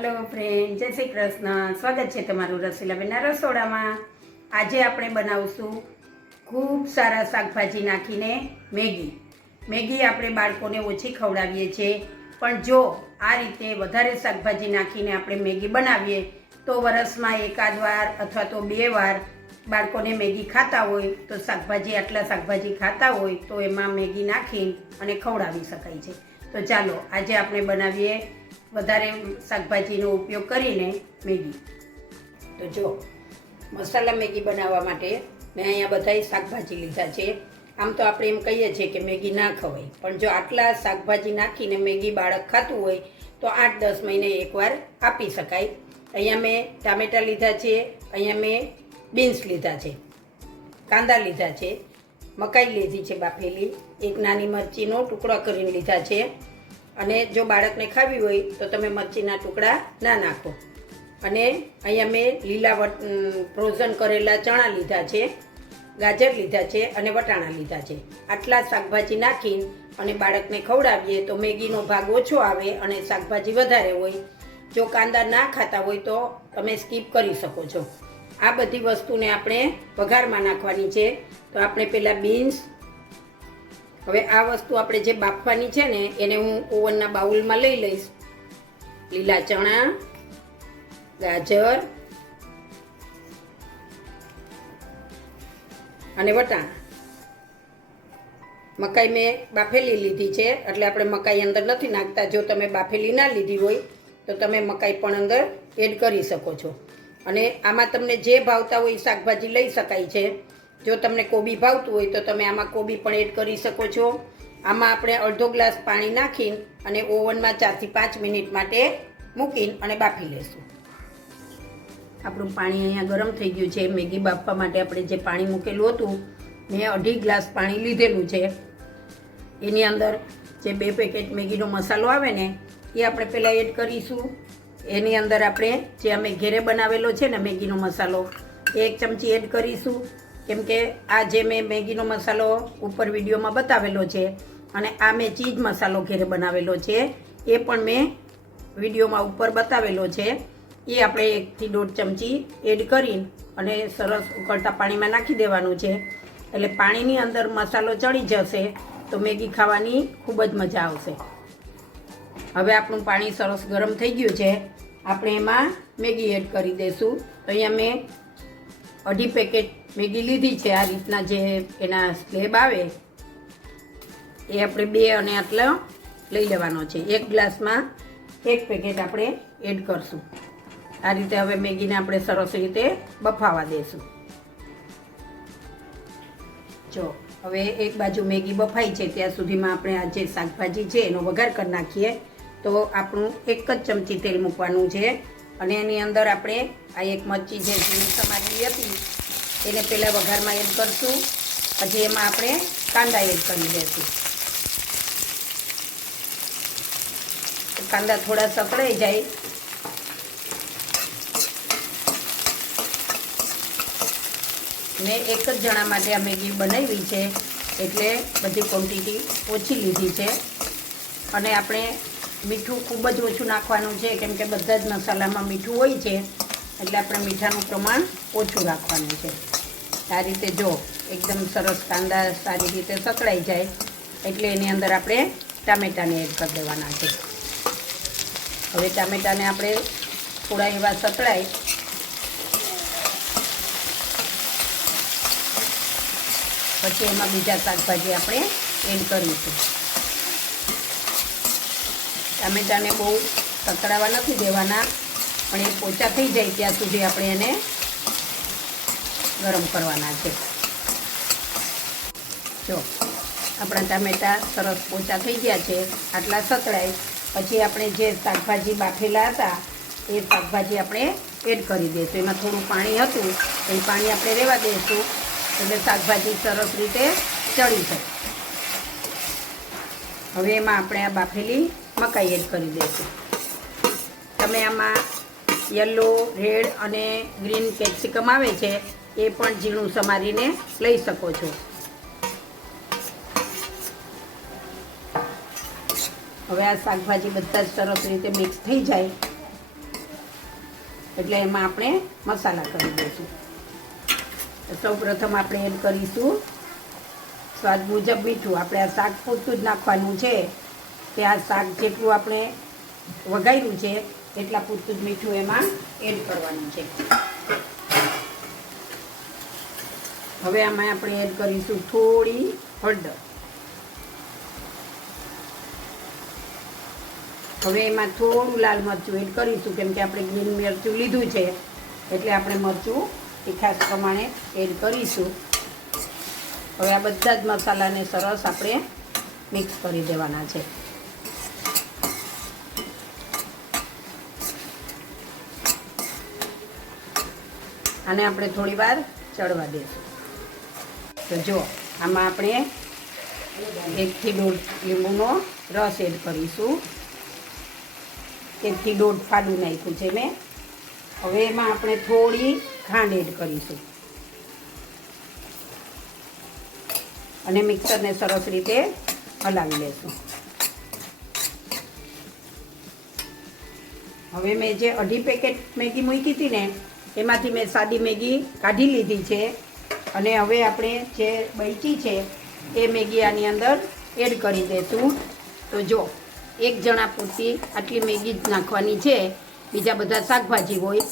Hello friend, जय श्री कृष्ण। स्वागत है तमारू रसीलाबेनना रसोड़ामां। आजे आपणे बनावशुं खूब सारा शाकभाजी नाखीने मैगी। मैगी आपणे बाळकोने ओછી खवडावीए छीए, पण जो आ रीते वधारे शाकभाजी नाखीने आपणे मैगी बनावीए तो वरसमां एकाद वार अथवा तो बे वार बाळकोने मैगी खाता होय तो शाकभाजी आटला शाकभाजी खाता होय तो एमां मैगी नाखीने अने खवडावी शकाय छे। तो चालो आजे आपणे बनावीए વધારે શાકભાજીનો ઉપયોગ કરીને મેગી। તો જો મસાલા મેગી બનાવવા માટે મેં અહીંયા બધાય શાકભાજી લીધા છે। આમ તો આપણે એમ કહીએ છીએ કે મેગી ના ખવાય, પણ જો આટલા શાકભાજી નાખીને મેગી બાળક ખાતું હોય તો 8-10 મહિને એકવાર આપી શકાય। અહીંયા મેં ટામેટાં લીધા છે, અહીંયા મેં બીન્સ લીધા છે, કાંદા લીધા છે, મકાઈ લીધી છે બાફેલી, એક નાની મરચીનો ટુકડો કરીને લીધા છે। અને જો બાળકને ખાવી હોય તો તમે મરચીના ટુકડા ના નાખો। અને અહીંયા મેં લીલા ફ્રોઝન કરેલા ચણા લીધા છે, ગાજર લીધા છે અને વટાણા લીધા છે। આટલા શાકભાજી નાખીને અને બાળકને ખવડાવીએ તો મેગીનો ભાગ ઓછો આવે અને શાકભાજી વધારે હોય। જો કાંદા ના ખાતા હોય તો તમે સ્કીપ કરી શકો છો। આ બધી વસ્તુને આપણે વઘારમાં નાખવાની છે। તો આપણે પહેલાં બીન્સ, હવે આ વસ્તુ આપણે જે બાફવાની છે ને એને હું ઓવનના બાઉલમાં લઈ લઈશ। લીલા ચણા, ગાજર અને વટાણા, મકાઈ મેં બાફેલી લીધી છે એટલે આપણે મકાઈ અંદર નથી નાખતા। જો તમે બાફેલી ના લીધી હોય તો તમે મકાઈ પણ અંદર એડ કરી શકો છો। અને આમાં તમને જે ભાવતા હોય શાકભાજી લઈ શકાય છે। જો તમને કોબી ભાવતું હોય તો તમે આમાં કોબી પણ એડ કરી શકો છો। આમાં આપણે અડધો ગ્લાસ પાણી નાખીને અને ઓવનમાં 4 થી 5 મિનિટ માટે મૂકીને અને બાફી લેશું। આપણું પાણી અહીંયા ગરમ થઈ ગયું છે। મેગી બાફવા માટે આપણે જે પાણી મૂકેલું હતું મેં 1.5 ગ્લાસ પાણી લીધેલું છે। એની અંદર જે 2 પેકેટ મેગીનો મસાલો આવે ને એ આપણે પહેલાં એડ કરીશું। એની અંદર આપણે જે અમે ઘેરે બનાવેલો છે ને મેગીનો મસાલો એ 1 ચમચી એડ કરીશું। કેમ કે આ જે મેં મેગીનો મસાલો ઉપર વિડીયોમાં બતાવેલો છે અને આ મેં ચીઝ મસાલો ઘેરે બનાવેલો છે એ પણ મેં વિડીયોમાં ઉપર બતાવેલો છે। એ આપણે 1 થી 1.5 ચમચી એડ કરીને અને સરસ ઉકળતા પાણીમાં નાખી દેવાનું છે। એટલે પાણીની અંદર મસાલો ચડી જશે તો મેગી ખાવાની ખૂબ જ મજા આવશે। હવે આપણું પાણી સરસ ગરમ થઈ ગયું છે, આપણે એમાં મેગી એડ કરી દઈશું। તો અહીંયા મેં 2.5 પેકેટ મેગી લીધી છે। આ રીતના જે એના સ્લેબ આવે એ આપણે 2 અને આટલો લઈ લેવાનો છે। 1 ગ્લાસમાં 1 પેકેટ આપણે એડ કરશું। આ રીતે હવે મેગીને આપણે સરસ રીતે બફાવા દઈશું। જો હવે એક બાજુ મેગી બફાઈ છે ત્યાં સુધીમાં આપણે આ જે શાકભાજી છે એનો વઘાર કરી નાખીએ। તો આપણું 1 જ ચમચી તેલ મૂકવાનું છે અને એની અંદર આપણે આ એક મરચી જે ઝીણી સમારેલી હતી એને પહેલાં વઘારમાં એડ કરશું, પછી એમાં આપણે કાંદા એડ કરી દઈશું। કાંદા થોડા સકળાઈ જાય મેં 1 જ જણા માટે આ મેગી બનાવી છે એટલે બધી ક્વોન્ટિટી ઓછી લીધી છે। અને આપણે મીઠું ખૂબ જ ઓછું નાખવાનું છે કેમ કે બધા જ મસાલામાં મીઠું હોય છે એટલે આપણે મીઠાનું પ્રમાણ ઓછું રાખવાનું છે। આ રીતે જો એકદમ સરસ કાંદા સારી રીતે સકળાઈ જાય એટલે એની અંદર આપણે ટામેટાને એડ કરી દેવાના છે। હવે ટામેટાને આપણે થોડા એવા સકળાય પછી એમાં બીજા શાકભાજી આપણે એડ કરીશું। ટામેટાને બહુ સકળાવા નથી દેવાના, પણ એ પોચા થઈ જાય ત્યાં સુધી આપણે એને ગરમ કરવાના છે। જો આપણા ટામેટાં સરસ પોચા થઈ ગયા છે, આટલા સકળાય પછી આપણે જે શાકભાજી બાફેલા હતા એ શાકભાજી આપણે એડ કરી દઈશું। એમાં થોડું પાણી હતું એ પાણી આપણે રહેવા દઈશું એટલે શાકભાજી સરસ રીતે ચડી જાય। હવે એમાં આપણે આ બાફેલી મકાઈ એડ કરી દઈશું। તમે આમાં યલો, રેડ અને ગ્રીન કેપ્સિકમ આવે છે એ પણ ઝીણું સમારીને લઈ શકો છો। હવે આ શાકભાજી બધા જ સરસ રીતે મિક્સ થઈ જાય એટલે એમાં આપણે મસાલા કરી દઈશું. સૌ પ્રથમ આપણે એડ કરીશું સ્વાદ મુજબ મીઠું. આપણે આ શાક પૂરતું જ નાખવાનું છે, કે આ શાક જેટલું આપણે વઘાર્યું છે એટલા પૂરતું જ મીઠું એમાં એડ કરવાનું છે. હવે આમાં આપણે એડ કરીશું થોડી હળદર. હવે એમાં થોડું લાલ મરચું એડ કરીશું, કેમ કે આપણે ગ્રીન મરચું લીધું છે એટલે આપણે મરચું તીખાસ પ્રમાણે એડ કરીશું. હવે આ બધા જ મસાલાને સરસ આપણે મિક્સ કરી દેવાના છે. આને આપણે થોડી વાર ચડવા દઈશું. તો જો આમાં આપણે 1 થી 1.5 લીંબુનો રસ એડ કરીશું. 1 થી 1.5 ફાડું નાખ્યું છે મેં. હવે એમાં આપણે થોડી ખાંડ એડ કરીશું અને મિક્સરને સરસ રીતે હલાવી લેશું. હવે મેં જે 2.5 પેકેટ મેગી મૂકી હતી ને એમાંથી મેં સાદી મેગી કાઢી લીધી છે અને હવે આપણે જે બચી છે એ મેગી આની અંદર એડ કરી દઈશું. તો જો 1 જણા પૂરતી આટલી મેગી જ નાખવાની છે. બીજા બધા શાકભાજી હોય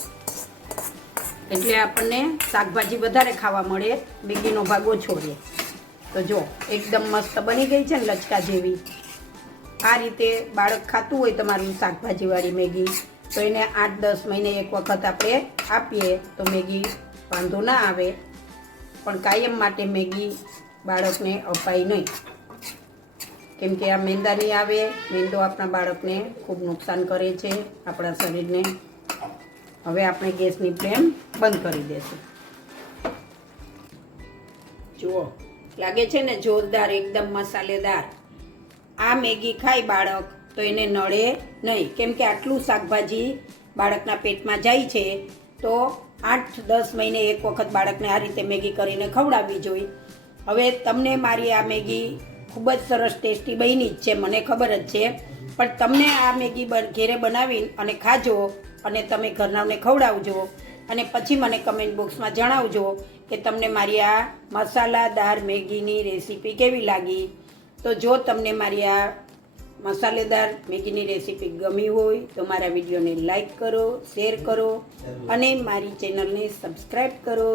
એટલે આપણને શાકભાજી વધારે ખાવા મળે, મેગીનો ભાગ ઓછો રહે. તો જો એકદમ મસ્ત બની ગઈ છે ને, લચકા જેવી. આ રીતે બાળક ખાતું હોય તમારું શાકભાજીવાળી મેગી તો એને 8-10 મહિને એક વખત આપણે આપીએ તો મેગી વાંધો ના આવે. પણ કાયમ માટે મેગી બાળકને અપાય નહીં, કેમ કે આ મેંદાની આવે. મેંદો આપણા બાળકને ખૂબ નુકસાન કરે છે, આપણા શરીરને. હવે આપણે ગેસની ફ્લેમ બંધ કરી દઈશું. જુઓ લાગે છે ને જોરદાર, એકદમ મસાલેદાર. આ મેગી ખાય બાળક તો એને નડે નહીં, કેમ કે આટલું શાકભાજી બાળકના પેટમાં જાય છે. તો 8-10 મહિને એક વખત બાળકને આ રીતે મેગી કરીને ખવડાવવી જોઈએ. હવે તમને મારી આ મેગી ખૂબ જ સરસ ટેસ્ટી બની જ છે, મને ખબર જ છે. પણ તમને આ મેગી ઘેરે બનાવીને અને ખાજો અને તમે ઘરનાઓને ખવડાવજો અને પછી મને કમેન્ટ બોક્સમાં જણાવજો કે તમને મારી આ મસાલાદાર મેગીની રેસીપી કેવી લાગી. તો જો તમને મારી આ મસાલેદાર મેગીની રેસીપી ગમી હોય તો મારા વિડીયોને લાઈક કરો, શેર કરો અને મારી ચેનલને સબસ્ક્રાઈબ કરો.